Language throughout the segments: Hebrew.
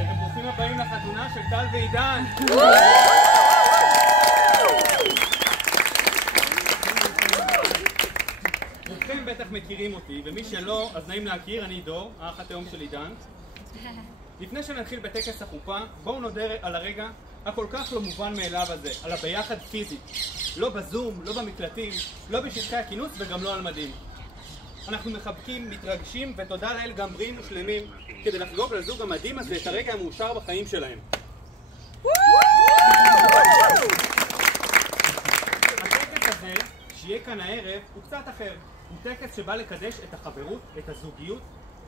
וברוכים הבאים לחתונה של טל ועידן. רובכם בטח מכירים אותי, ומי שלא, אז נעים להכיר, אני דור, האח התאום של עידן. לפני שנתחיל בטקס החופה, בואו נודה על הרגע הכל כך לא מובן מאליו הזה, על הביחד פיזית. לא בזום, לא במקלטים, לא בשטחי הכינוס וגם לא על מדים. אנחנו מחבקים, מתרגשים, ותודה לאל גם בריאים ושלמים, כדי לחגוג לזוג המדהים הזה את הרגע המאושר בחיים שלהם. הטקס הזה, שיהיה כאן הערב, הוא קצת אחר. הוא טקס שבא לקדש את החברות, את הזוגיות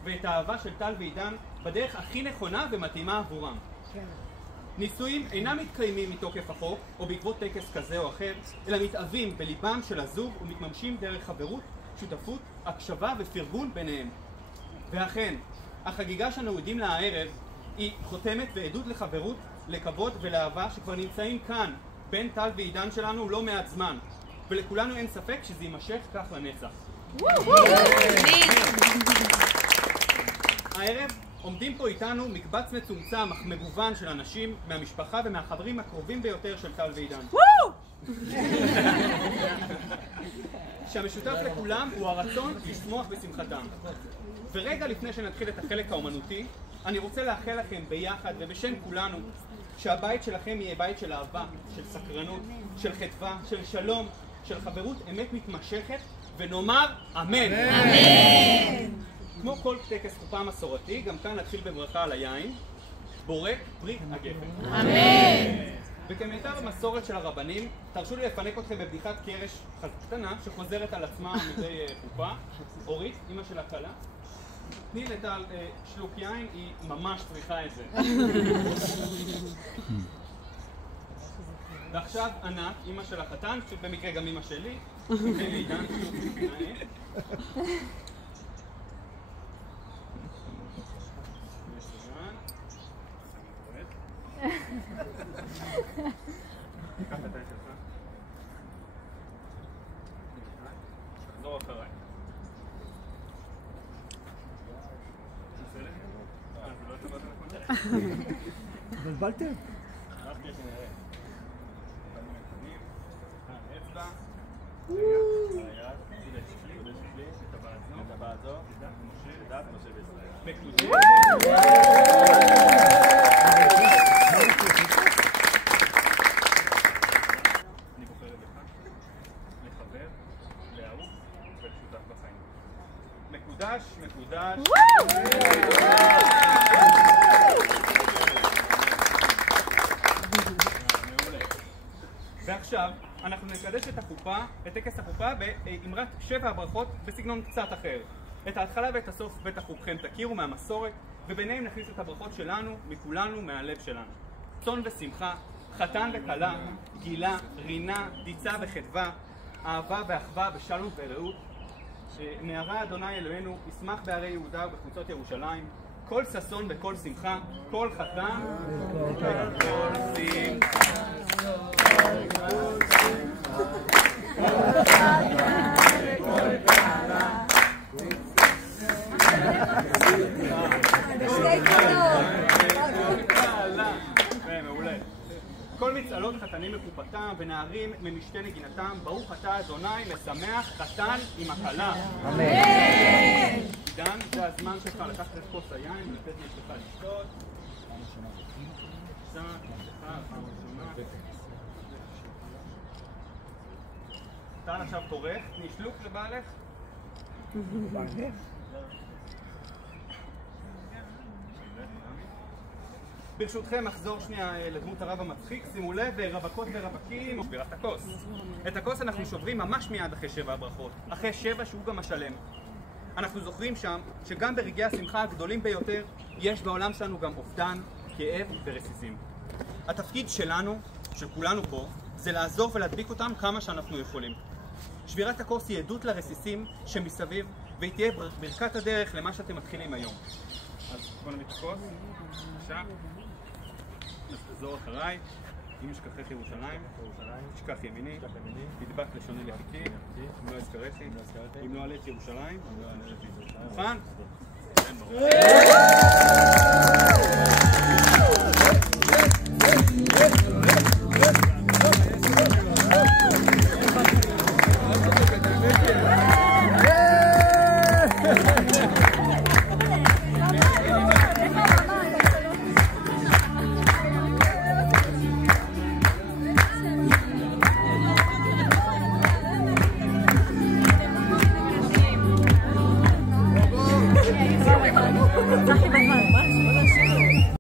ואת האהבה של טל ועידן בדרך הכי נכונה ומתאימה עבורם. נישואים אינם מתקיימים מתוקף החוק או בעקבות טקס כזה או אחר, אלא מתאבים בליבם של הזוג ומתממשים דרך חברות, שותפות, הקשבה ופרגון ביניהם. ואכן, החגיגה שאנו עדים לה הערב היא חותמת ועדות לחברות, לכבוד ולאהבה שכבר נמצאים כאן בין טל ועידן שלנו לא מעט זמן, ולכולנו אין ספק שזה יימשך כך לנצח. הערב עומדים פה איתנו מקבץ מצומצם אך מגוון של אנשים מהמשפחה ומהחברים הקרובים ביותר של טל ועידן. שהמשותף לכולם הוא הרצון לשמוח בשמחתם. ורגע לפני שנתחיל את החלק האומנותי, אני רוצה לאחל לכם ביחד ובשם כולנו שהבית שלכם יהיה בית של אהבה, של סקרנות, של חדווה, של שלום, של חברות אמת מתמשכת, ונאמר אמן. אמן. כמו כל טקס חופה מסורתי, גם כאן נתחיל בברכה על היין, בורק פרי הגפן. אמן. וכמיטב המסורת של הרבנים, תרשו לי לפנק אתכם בבדיחת קרש קטנה שחוזרת על עצמה מדי חופה. אורית, אמא של הכלה, תני לטל שלוק יין, היא ממש צריכה את זה. ועכשיו ענת, אמא של החתן, שבמקרה גם אמא שלי, תני לעידן שלוק יין. קח את היין שלך. תחזור אחריי. בלבלתם? רק כדי שנראה. אצבע. רגע, היד. את הבא הזו. דת משה בישראל. אני בוחר לך, לחבר, לאהוב ולשותף בחיים. מקודש, מקודש. ועכשיו אנחנו נקדש את החופה, את טקס החופה, באמרת 7 הברכות בסגנון קצת אחר. את ההתחלה ואת הסוף בטח רובכם תכירו מהמסורת, וביניהם נכניס את הברכות שלנו, מכולנו, מהלב שלנו. צאן ושמחה, חתן וכלה, גילה, רינה, דיצה וחדווה, אהבה ואחווה בשלום ורעות. נערה אדוני אלוהינו, ישמח בערי יהודה ובחוצות ירושלים, כל ששון וכל שמחה, כל חתן וכל שמחה. כל מצעלות חתנים מקופתם ונערים ממשתי נגינתם, ברוך אתה אדוני משמח חתן עם הכלה. אמן. עידן, זה הזמן שלך לקחת את כוס היין ולתת לאשתך לשתות. טל עכשיו תורך, תני שלוק לבעלך. ברשותכם אחזור שנייה לדמות הרב המצחיק, שימו לב, רווקות ורווקים, שבירת הכוס. את הכוס אנחנו שוברים ממש מיד אחרי 7 הברכות, אחרי 7 שהוא גם השלם. אנחנו זוכרים שם שגם ברגעי השמחה הגדולים ביותר יש בעולם שלנו גם אובדן, כאב ורסיסים. התפקיד שלנו, של כולנו פה, זה לעזור ולהדביק אותם כמה שאנחנו יכולים. שבירת הכוס היא עדות לרסיסים שמסביב, והיא תהיה ברכת הדרך למה שאתם מתחילים היום. אז בוא נביא את הכוס, בבקשה. אז תחזור אחריי. אם אשכחך ירושלים, תשכח ימיני, תדבק לשוני לחיקי, אם לא אזכרתי, אם לא עליתי ירושלים, מוכן? כן, ברור. Sorry.